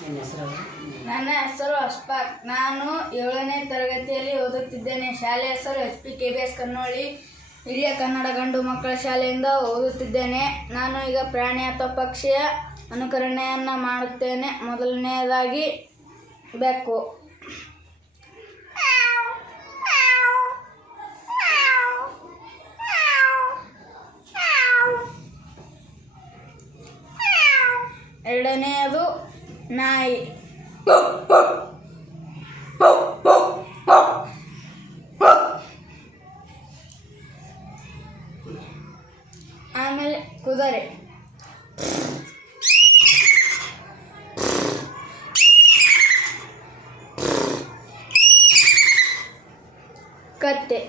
ನನ್ನ ಹೆಸರು ಅಶ್ಫಾಕ್. ನಾನು 7ನೇ ತರಗತಿಯಲ್ಲಿ ಓದುತ್ತಿದ್ದೇನೆ. ಶಾಲೆಯ ಹೆಸರು HPKBS ಕನ್ನೋಳಿ ಹಿರಿಯ ಕನ್ನಡ ಗಂಡು ಮಕ್ಕಳ ಶಾಲೆಯಿಂದ ಓದುತ್ತಿದ್ದೇನೆ. ನಾನು ಈಗ ಪ್ರಾಣಿ ಅಥವಾ ಪಕ್ಷಿಯ ಅನುಕರಣೆಯನ್ನು ಮಾಡುತ್ತೇನೆ. ಮೊದಲನೆಯದಾಗಿ ಬೆಕ್ಕು. ಎರಡನೆಯದು ನಾಯಿ. ಆಮೇಲೆ ಕುದುರೆ. ಕತ್ತೆ.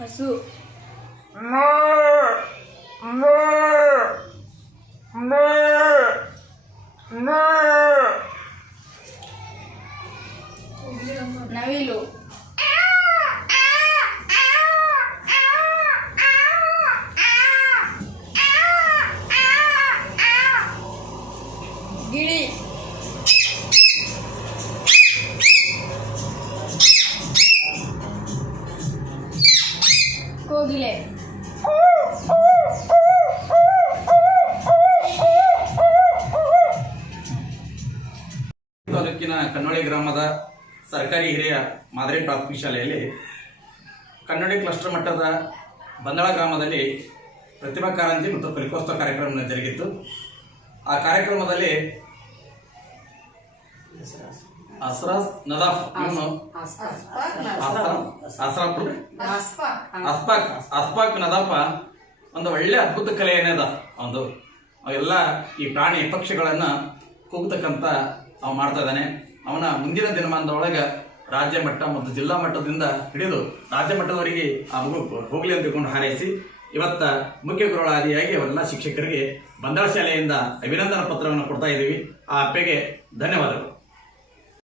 ಹಸು. ನವಿಲು. ಗಿಳಿ. ಕೋಗಿಲೆ. ತಾಲೂಕಿನ ಕನ್ನೋಳಿ ಗ್ರಾಮದ ಸರ್ಕಾರಿ ಹಿರಿಯ ಮಾದರಿ ಪ್ರಾಥಮಿಕ ಶಾಲೆಯಲ್ಲಿ ಕನ್ನಡಿ ಕ್ಲಸ್ಟರ್ ಮಟ್ಟದ ಬಂದಾಳ ಗ್ರಾಮದಲ್ಲಿ ಪ್ರತಿಭಾ ಕಾರಂಜಿ ಮತ್ತು ಕಲಿಕೋತ್ಸವ ಕಾರ್ಯಕ್ರಮ ಜರುಗಿತ್ತು. ಆ ಕಾರ್ಯಕ್ರಮದಲ್ಲಿ ಅಸ್ರಾಸ್ ನದಾಫ್ ಅಸ್ಫಾಕ್ ನದಾಫ ಒಂದು ಒಳ್ಳೆ ಅದ್ಭುತ ಕಲೆ ಏನಿದ ಒಂದು ಅವೆಲ್ಲ ಈ ಪ್ರಾಣಿ ಪಕ್ಷಿಗಳನ್ನ ಕೂಗ್ತಕ್ಕಂಥ ಅವ ಮಾಡ್ತಾ ಇದ್ದಾನೆ. ಅವನ ಮುಂದಿನ ದಿನಮಾನದೊಳಗೆ ರಾಜ್ಯ ಮಟ್ಟ ಮತ್ತು ಜಿಲ್ಲಾ ಮಟ್ಟದಿಂದ ಹಿಡಿದು ರಾಜ್ಯ ಮಟ್ಟದವರೆಗೆ ಆ ಮಗು ಹೋಗ್ಲಿ ಅಂತ ತಿಳ್ಕೊಂಡು ಹಾರೈಸಿ ಇವತ್ತ ಮುಖ್ಯ ಗುರುಗಳಾದಿಯಾಗಿ ಅವೆಲ್ಲ ಶಿಕ್ಷಕರಿಗೆ ಬಂದಾಳ ಶಾಲೆಯಿಂದ ಅಭಿನಂದನಾ ಪತ್ರವನ್ನು ಕೊಡ್ತಾ ಇದ್ದೀವಿ. ಆ ಅಪ್ಪೆಗೆ ಧನ್ಯವಾದಗಳು.